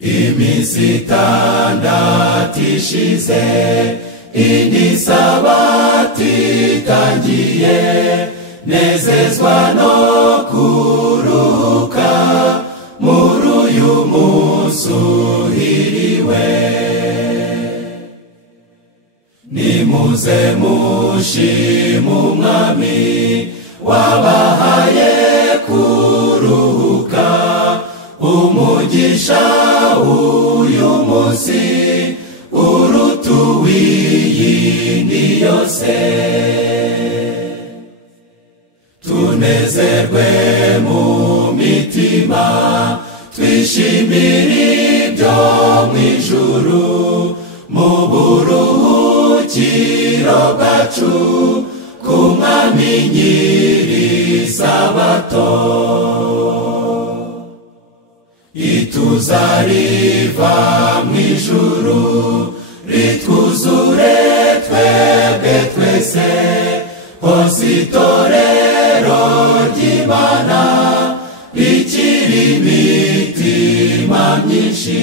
iminsi itandatu ishize indi sabato itangiye, nezezwa no kuruhuka muri uyu munsi uhiriwe. Nimuze mushime umwami wabahaye kuruhuka, umugisha w'uyu munsi uruta uw'iyindi yose. Tunezerwe mu mitima, twishimire ibyo mw'ijuru, mu buruhukiro bwacu ku mwami nyir'isabato. Ituza riva mw'ijuru ritwuzure twebwe twese, hose itorero ry'Imana rikiri imitima myinshi.